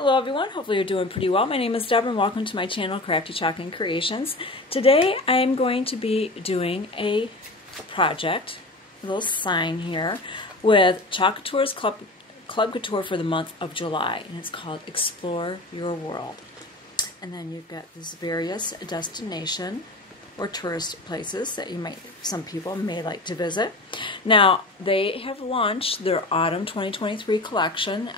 Hello everyone, hopefully you're doing pretty well. My name is Deb and welcome to my channel, Crafty Chalk Creations. Today I am going to be doing a project, a little sign here, with Chalk Couture's Club Couture for the month of July, and it's called Explore Your World. And then you've got these various destination or tourist places that some people may like to visit. Now, they have launched their Autumn 2023 collection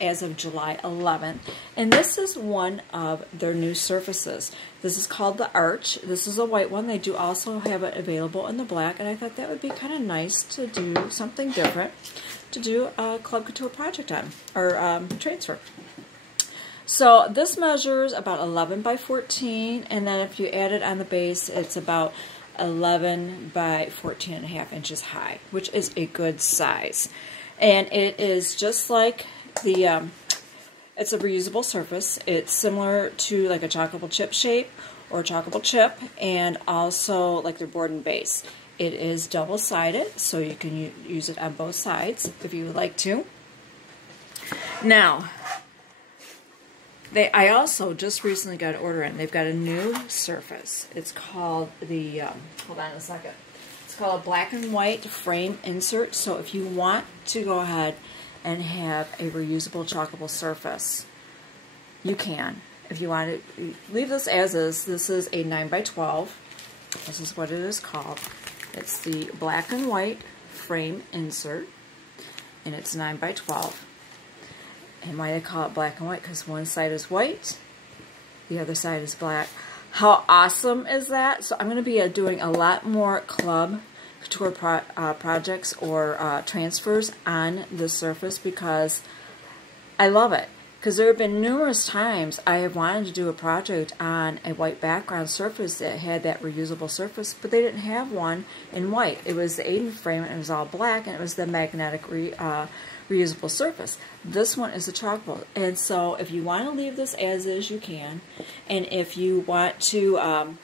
as of July 11th, and this is one of their new surfaces. This is called the Arch. This is a white one. They do also have it available in the black, and I thought that would be kind of nice to do something different, to do a Club Couture project on, or transfer. So this measures about 11 by 14, and then if you add it on the base, it's about 11 by 14 and a half inches high, which is a good size. And it is just like it's a reusable surface. It's similar to like a chalkable chip shape or a chalkable chip, and also like their board and base. It is double-sided, so you can use it on both sides if you would like to. Now, I also just recently got an order in. They've got a new surface. It's called the, hold on a second. It's called a black and white frame insert. So if you want to go ahead and have a reusable chalkable surface, you can. If you want to leave this as is, this is a 9 by 12. This is what it is called. It's the black and white frame insert, and it's 9 by 12. And why they call it black and white? Because one side is white, the other side is black. How awesome is that? So I'm going to be doing a lot more Club Couture projects or transfers on this surface because I love it. Because there have been numerous times I have wanted to do a project on a white background surface that had that reusable surface, but they didn't have one in white. It was the Aiden frame, and it was all black, and it was the magnetic reusable surface. This one is a chalkable, and so if you want to leave this as is, you can. And if you want to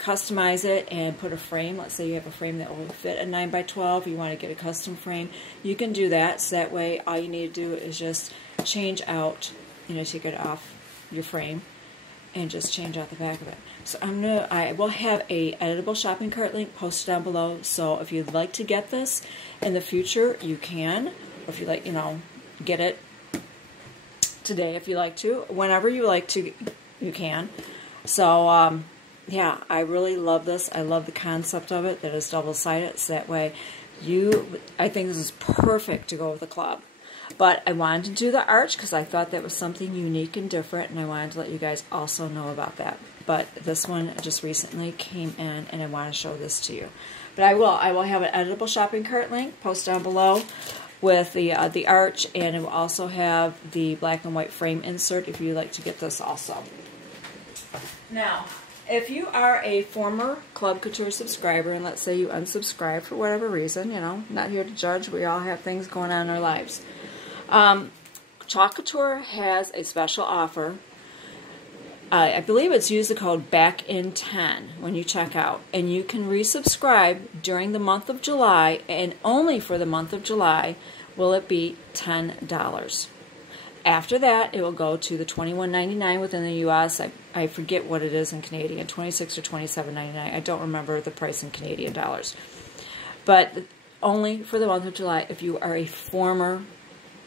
customize it and put a frame, let's say you have a frame that will fit a 9 by 12, you want to get a custom frame, you can do that. So that way all you need to do is just change out, take it off your frame and just change out the back of it. So I will have a editable shopping cart link posted down below, so if you'd like to get this in the future, you can. Or if you like, get it today if you like to. Whenever you like to, you can. So, yeah, I really love this. I love the concept of it, that it's double-sided, so that way I think this is perfect to go with a club. But I wanted to do the Arch because I thought that was something unique and different, and I wanted to let you guys also know about that. But this one just recently came in, and I want to show this to you. But I will have an editable shopping cart link posted down below with the Arch, and it will also have the black and white frame insert if you'd like to get this also. Now, if you are a former Club Couture subscriber, and let's say you unsubscribe for whatever reason, not here to judge, we all have things going on in our lives. Chalk Couture has a special offer. I believe it's use the code BACKIN10 when you check out, and you can resubscribe during the month of July, and only for the month of July will it be $10. After that, it will go to the $21.99 within the U.S. I forget what it is in Canadian, $26 or $27.99. I don't remember the price in Canadian dollars. But only for the month of July if you are a former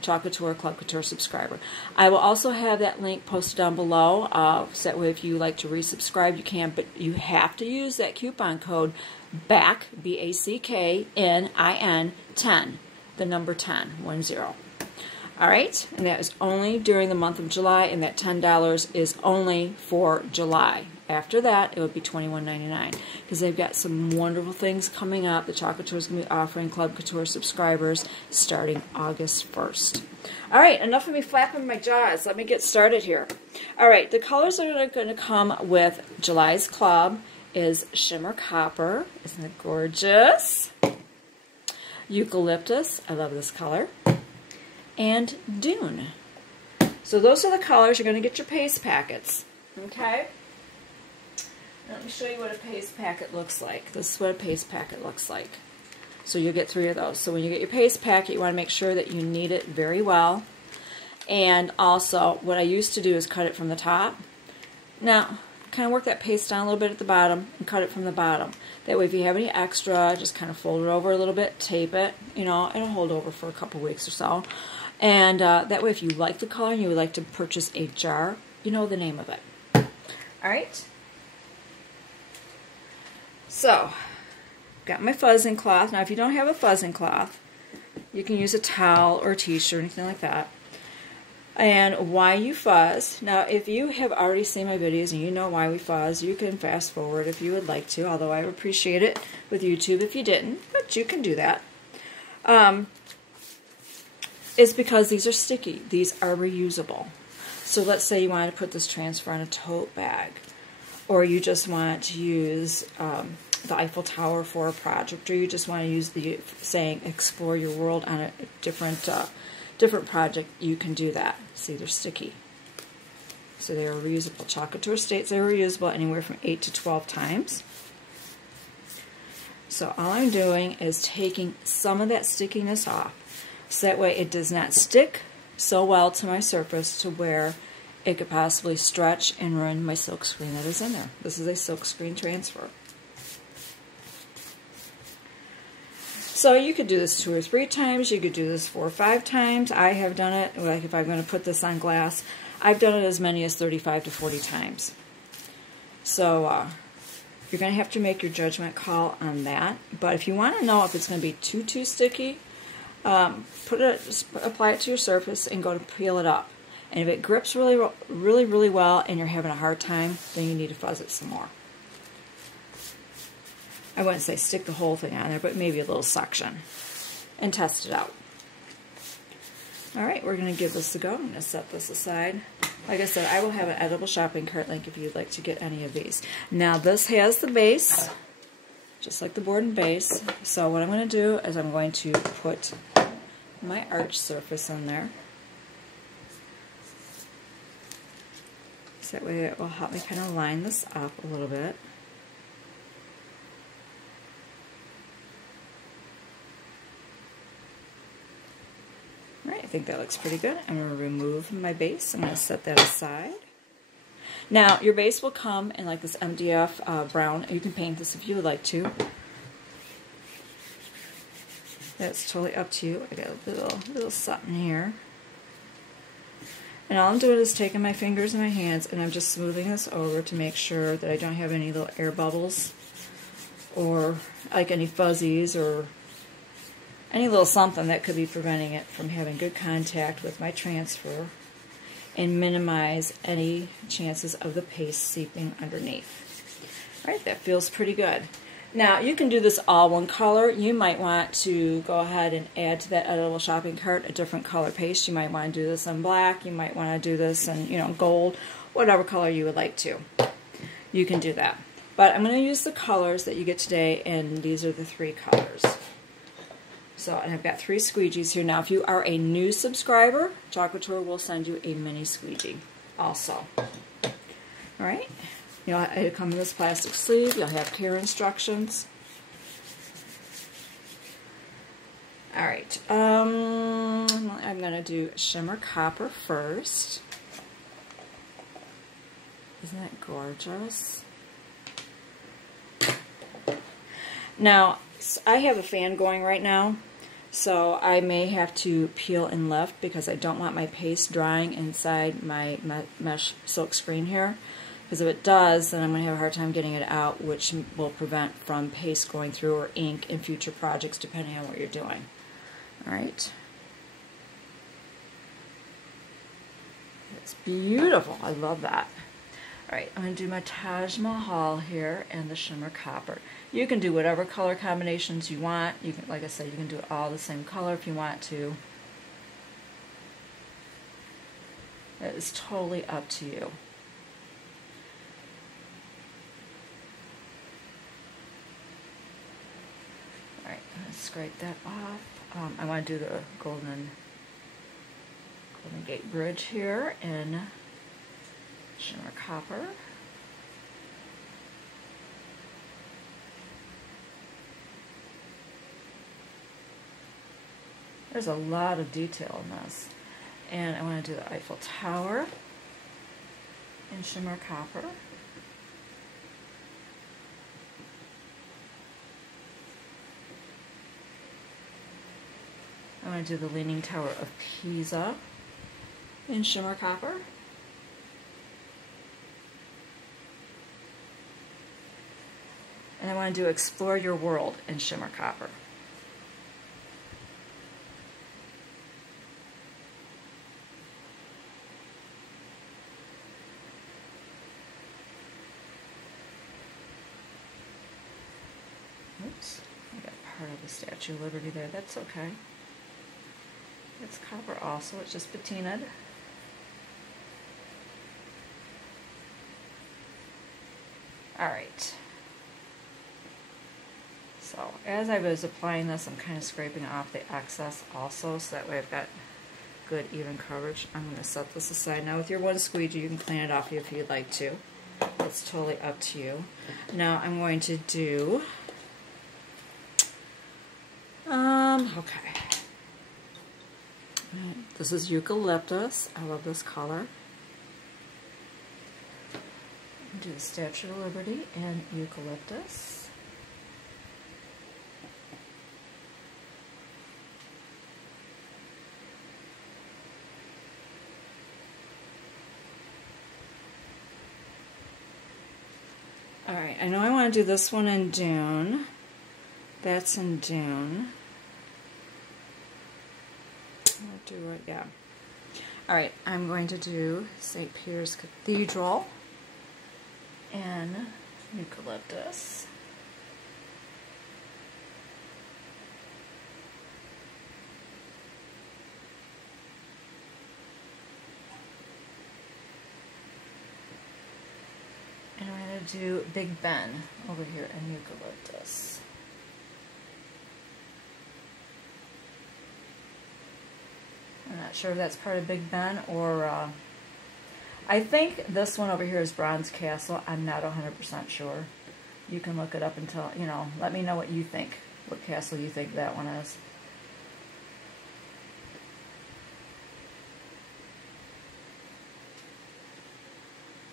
Chalk Couture Club Couture subscriber. I will also have that link posted down below, so that way if you like to resubscribe, you can, but you have to use that coupon code BACK, BACKIN, 10, the number 10, 10. Alright, and that is only during the month of July, and that $10 is only for July. After that, it would be $21.99, because they've got some wonderful things coming up. The Chalk Couture is going to be offering Club Couture subscribers starting August 1st. Alright, enough of me flapping my jaws. Let me get started here. Alright, the colors that are going to come with July's Club is Shimmer Copper. Isn't it gorgeous? Eucalyptus. I love this color. And Dune. So those are the colors. You're going to get your paste packets. Okay? Let me show you what a paste packet looks like. This is what a paste packet looks like. So you'll get 3 of those. So when you get your paste packet, you want to make sure that you knead it very well. And also, what I used to do is cut it from the top. Now, kind of work that paste down a little bit at the bottom and cut it from the bottom. That way, if you have any extra, just kind of fold it over a little bit, tape it, you know, it'll hold over for a couple weeks or so. And that way, if you like the color and you would like to purchase a jar, you know the name of it. All right. So, got my fuzzing cloth. Now, if you don't have a fuzzing cloth, you can use a towel or a t-shirt, anything like that. And why you fuzz. Now, if you have already seen my videos and you know why we fuzz, you can fast forward if you would like to, although I would appreciate it with YouTube if you didn't, but you can do that. It's because these are sticky. These are reusable. So let's say you want to put this transfer on a tote bag, or you just want to use the Eiffel Tower for a project, or you just want to use the saying explore your world on a different project. You can do that. See, they're sticky, so they are reusable. Chalk Couture states they are reusable anywhere from 8 to 12 times. So all I'm doing is taking some of that stickiness off, so that way it does not stick so well to my surface to where it could possibly stretch and ruin my silk screen that is in there. This is a silk screen transfer. So you could do this 2 or 3 times. You could do this 4 or 5 times. I have done it, like if I'm going to put this on glass, I've done it as many as 35 to 40 times. So you're going to have to make your judgment call on that. But if you want to know if it's going to be too sticky, apply it to your surface and go to peel it up. And if it grips really well and you're having a hard time, then you need to fuzz it some more. I wouldn't say stick the whole thing on there, but maybe a little section. And test it out. Alright, we're going to give this a go. I'm going to set this aside. Like I said, I will have an edible shopping cart link if you'd like to get any of these. Now this has the base, just like the board and base. So what I'm going to do is I'm going to put my arch surface on there. So that way it will help me kind of line this up a little bit. Alright, I think that looks pretty good. I'm going to remove my base. I'm going to set that aside. Now, your base will come in like this MDF brown. You can paint this if you would like to. That's totally up to you. I got a little something here. And all I'm doing is taking my fingers and my hands and I'm just smoothing this over to make sure that I don't have any little air bubbles or like any fuzzies or any little something that could be preventing it from having good contact with my transfer and minimize any chances of the paste seeping underneath. Alright, that feels pretty good. Now, you can do this all one color. You might want to go ahead and add to that edible shopping cart a different color paste. You might want to do this in black. You might want to do this in, you know, gold, whatever color you would like to. You can do that. But I'm going to use the colors that you get today, and these are the 3 colors. So, and I've got 3 squeegees here. Now, if you are a new subscriber, Chalk Couture will send you a mini squeegee also. Alright? It'll come in this plastic sleeve. You'll have care instructions. Alright. I'm going to do shimmer copper first. Isn't that gorgeous? Now, I have a fan going right now, so I may have to peel and lift because I don't want my paste drying inside my mesh silk screen here. Because if it does, then I'm going to have a hard time getting it out, which will prevent from paste going through or ink in future projects, depending on what you're doing. Alright. It's beautiful. I love that. Alright, I'm going to do my Taj Mahal here and the shimmer copper. You can do whatever color combinations you want. You can, like I said, you can do it all the same color if you want to. It is totally up to you. Alright, I'm going to scrape that off. I want to do the Golden Gate Bridge here in shimmer copper. There's a lot of detail in this. And I want to do the Eiffel Tower in shimmer copper. I want to do the Leaning Tower of Pisa in shimmer copper. And I want to do Explore Your World in shimmer copper. Oops, I got part of the Statue of Liberty there. That's okay. It's copper also, it's just patinaed. Alright. So as I was applying this, I'm kind of scraping off the excess also, so that way I've got good even coverage. I'm going to set this aside. Now with your one squeegee, you can clean it off if you'd like to. It's totally up to you. Now I'm going to do, okay. This is eucalyptus. I love this color. Do the Statue of Liberty and eucalyptus. Alright, I know I want to do this one in Dune. That's in Dune. I'll do it, yeah. Alright, I'm going to do St. Peter's Cathedral and eucalyptus. And I'm going to do Big Ben over here in eucalyptus. I'm not sure if that's part of Big Ben or I think this one over here is Bronze Castle. I'm not 100% sure. You can look it up and tell, you know, let me know what you think, what castle you think that one is.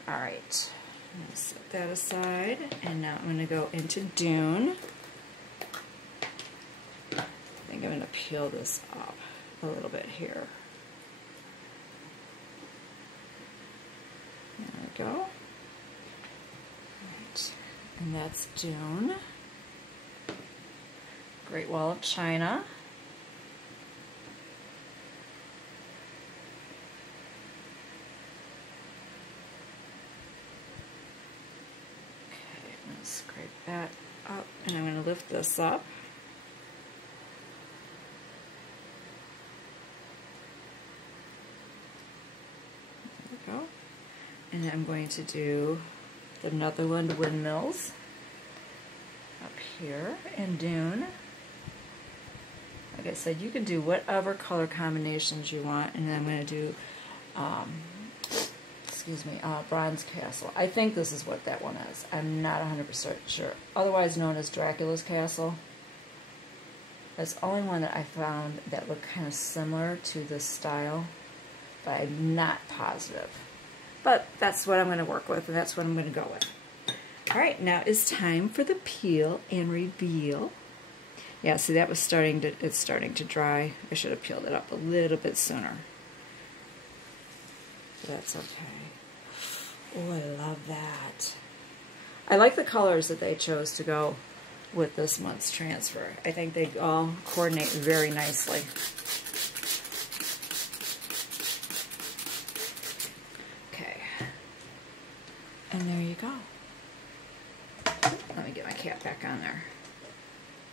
Alright, I'm going to set that aside, and now I'm going to go into Dune. I think I'm going to peel this up a little bit here. There we go. Right. And that's Dune. Great Wall of China. Okay, I'm going to scrape that up, and I'm going to lift this up. And I'm going to do the Netherland windmills up here in Dune. Like I said, you can do whatever color combinations you want, and then I'm going to do, Bronze Castle. I think this is what that one is. I'm not 100% sure. Otherwise known as Dracula's Castle. That's the only one that I found that looked kind of similar to this style, but I'm not positive. But that's what I'm going to work with, and that's what I'm going to go with. Alright, now it's time for the peel and reveal. Yeah, see, that was it's starting to dry. I should have peeled it up a little bit sooner. But that's okay. Oh, I love that. I like the colors that they chose to go with this month's transfer. I think they all coordinate very nicely. And there you go. Let me get my cap back on there.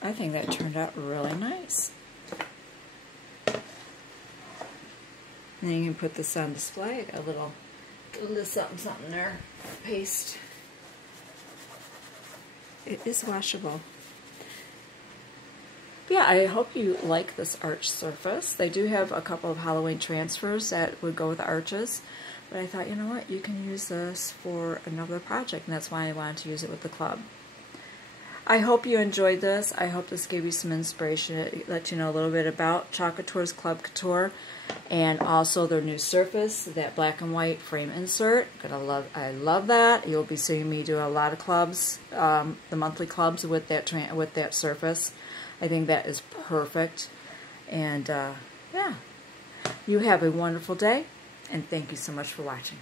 I think that turned out really nice. And then you can put this on display. I got a little something there. Paste. It is washable. But yeah, I hope you like this arch surface. They do have a couple of Halloween transfers that would go with the arches. But I thought, you know what, you can use this for another project, and that's why I wanted to use it with the club. I hope you enjoyed this. I hope this gave you some inspiration, let you know a little bit about Chalk Couture's Club Couture, and also their new surface, that black and white frame insert. I love that. You'll be seeing me do a lot of clubs, the monthly clubs with that surface. I think that is perfect. And yeah, you have a wonderful day, and thank you so much for watching.